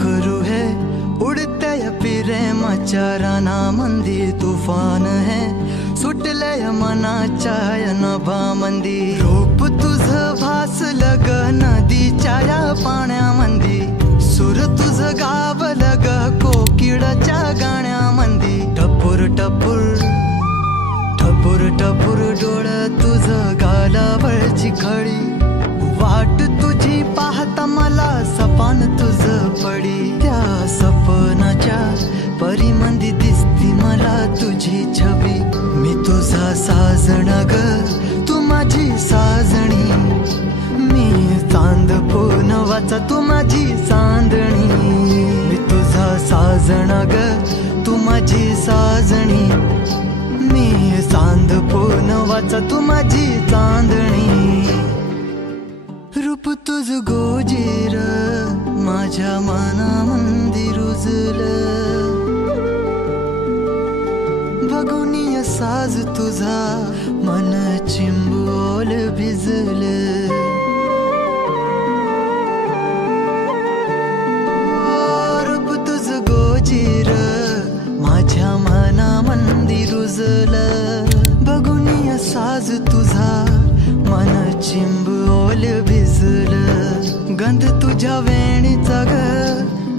घुंघरू है उडते प्रेमाच्या रानामंदी तुफान है सुटले मनाच्या नभामंदी रूप तुझ भासलं ग नदीच्या या पाण्यामंदी सूर तुझ गावलं ग कोकिळाच्या गाण्यामंदी टपूर टपूर टपूर टपूर डोळं तुझ गालावरची खळी वाट तुझी पाहता मला सपान तुझ पडी त्या सपनाच्या परिमंदी दिसती मला तुझी छबी मी तुझा साजण ग तू माझी साजणी मी चांद पूनवाचा तू माझी चांदणी मी तुझा साजण ग तू माझी साजणी मी चांद पूनवाचा तू माझी चांदणी रूप तुझ गोजीर माझ्या मनामंदी रुजलं बघुनिय साज तुझा मन चिंबोल भिजलं रूप तुझ गोजीर माझ्या मनामंदी रुजलं बघुनिय साज तुझा मन चिंबोल भिजलं गंध तुझ्या वेणीचा ग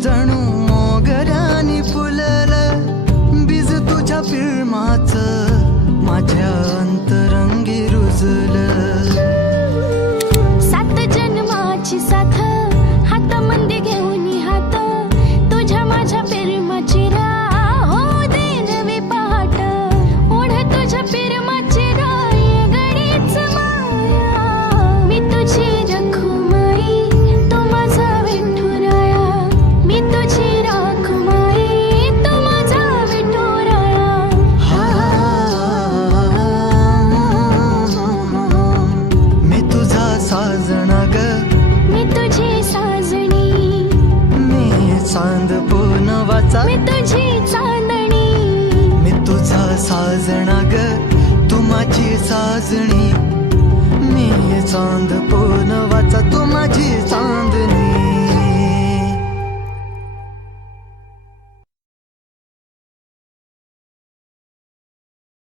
जणू मोगऱ्यानी फुललं बीज तुझ्या पिळमाचं माझ्या अंतरंगी रुजलं सात जन्माची साथ हातामंदी घेऊन हात तुझ्या माझ्या प्रेमाची राह हो दे नवी पहाट ओढ तुझ्या प्रेमाची राय गडीच माया मी तुझी रखुमाई तो माझा विठुराया मी तुझी रखुमाई तो माझा विठुराया मी तुझा साजणा ग मी तुझी साजणी मी चांद पूनवाचा मी तुझी चांदणी मी तुझा साजणा ग तू माझी साजणी मी चांद पूनवाचा तू माझी